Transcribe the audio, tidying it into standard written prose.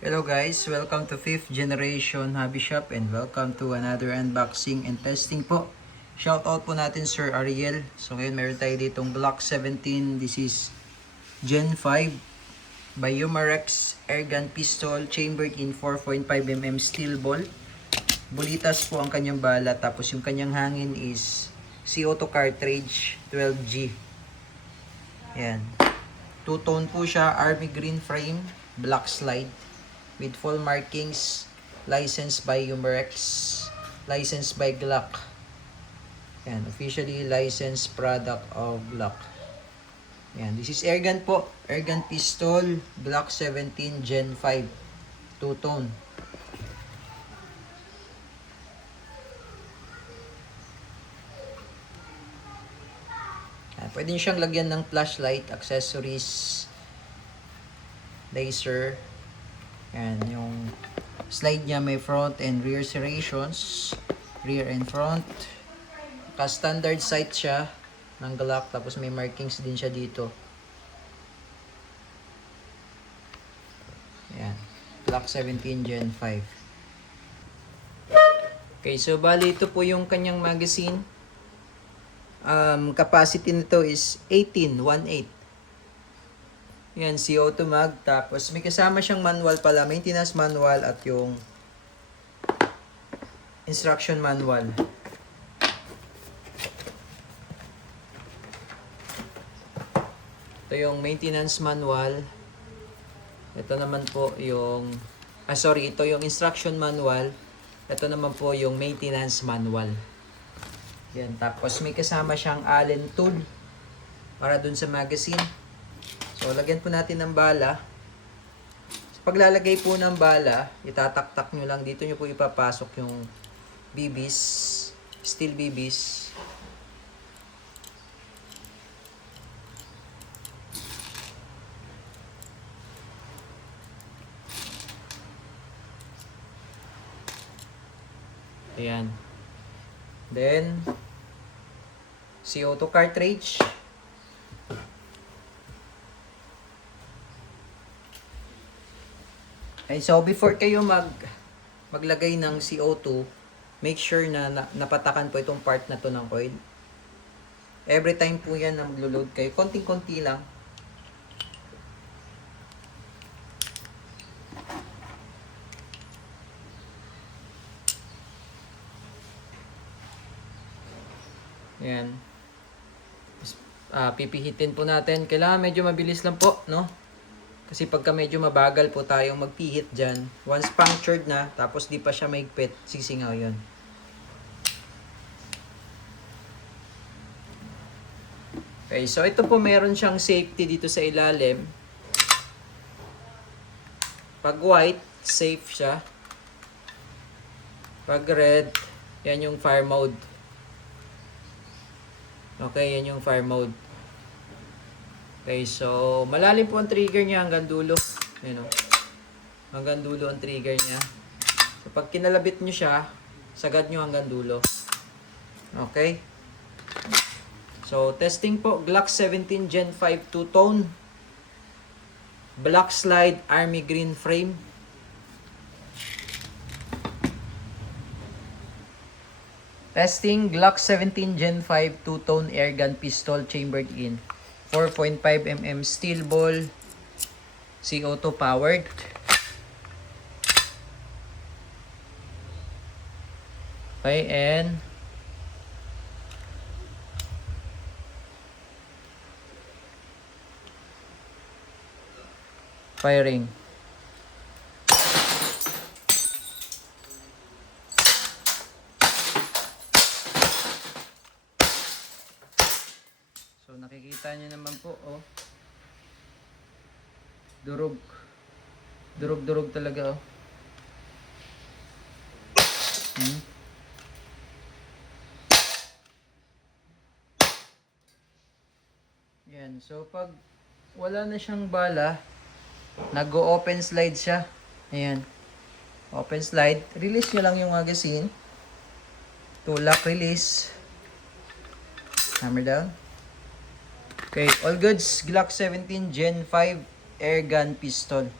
Hello guys, welcome to 5th generation hobby shop and welcome to another unboxing and testing po. Shoutout po natin Sir Ariel. So ngayon meron tayo ditong Glock 17. This is Gen 5 by Umarex airgun pistol chambered in 4.5mm steel ball. Bulitas po ang kanyang bala, tapos yung kanyang hangin is CO2 cartridge 12G. Ayan. Two-tone po siya, army green frame, black slide with full markings, licensed by Umarex, licensed by Glock. Yan, officially licensed product of Glock. Yan, this is airgun po, airgun pistol, Glock 17 Gen 5, two-tone. Yan, pwede nyo siyang lagyan ng flashlight, accessories, laser. Yan, yung slide niya may front and rear serrations, rear and front. Ka-standard sight siya ng Glock, tapos may markings din siya dito. Yan, Glock 17 Gen 5. Okay, so bali ito po yung kanyang magazine. Capacity nito is 18. Yan, CO2 mag. Tapos may kasama siyang manual pala, maintenance manual at yung instruction manual. Ito yung maintenance manual. Ito naman po yung ito yung instruction manual. Ito naman po yung maintenance manual. Yan, tapos may kasama siyang Allen tool para dun sa magazine. So, lagyan po natin ng bala. Sa paglalagay po ng bala, itatak-tak nyo lang. Dito nyo po ipapasok yung BBs, steel BBs. Ayan. Then, CO2 cartridge. Okay, so before kayo maglagay ng CO2, make sure na napatakan po itong part na to ng coil. Every time po yan na maglo-load kayo, konting-konti lang. Yan. Pipihitin po natin. Kailangan medyo mabilis lang po, no? Kasi pagka medyo mabagal po tayong magpihit dyan, once punctured na, tapos di pa siya maigpit, sisingaw yun. Okay, so ito po meron siyang safety dito sa ilalim. Pag white, safe siya. Pag red, yan yung fire mode. Okay, yan yung fire mode. Okay, so malalim po ang trigger niya hanggang dulo. Ayan o. Hanggang dulo ang trigger niya. So pag kinalabit nyo siya, sagad nyo hanggang dulo. Okay. So testing po, Glock 17 Gen 5 two-tone. Black slide, army green frame. Testing, Glock 17 Gen 5 two-tone airgun pistol chambered in 4.5mm steel ball, CO2 powered. Okay, and firing. So nakikita niyo naman po, oh. Durog. Durog-durog talaga, oh. Yan. So pag wala na siyang bala, nag-o-open slide siya. Ayan. Open slide. Release nyo lang yung magazine. Tulak, release. Hammer down. Okay, all goods. Glock 17 Gen 5 airgun pistol.